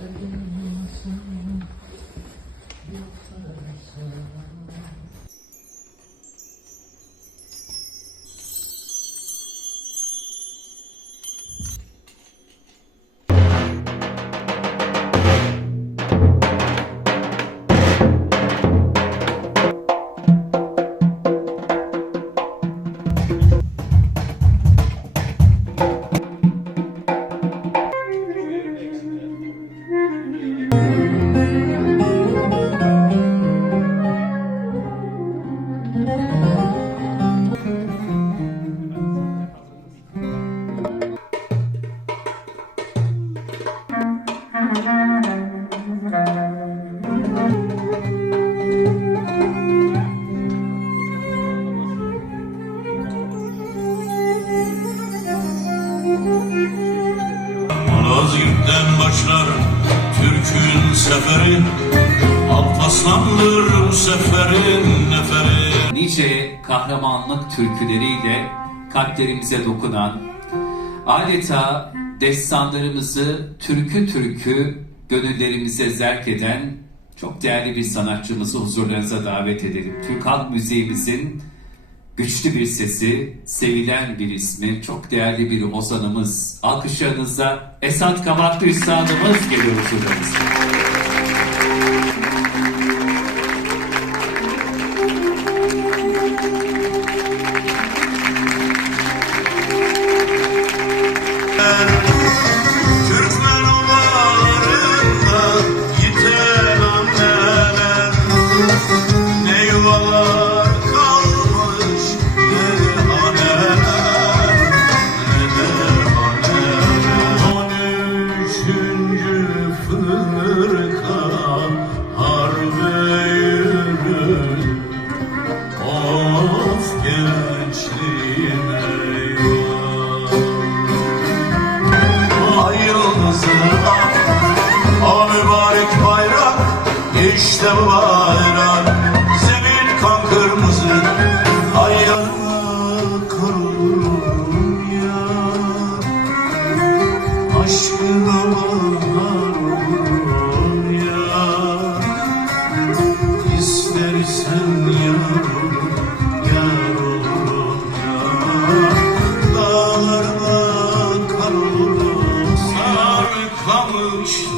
Thank you. Malazgirt'ten başlar Türk'ün seferi Alpaslandır bu seferin neferi nice kahramanlık türküleriyle kalplerimize dokunan, adeta destanlarımızı türkü türkü gönüllerimize zerk eden çok değerli bir sanatçımızı huzurlarınıza davet edelim. Türk Halk Müziğimizin güçlü bir sesi, sevilen bir ismi, çok değerli bir ozanımız. Alkışlarınızla Esat Kamaklı Üstadımız geliyor huzurlarınıza. İşte bu bayrak Zemin kan kırmızı Ay yanına kalıyorum ya Aşkına varım ya. İstersen yar yar ol ya. Dağlarda kar sarkamıştım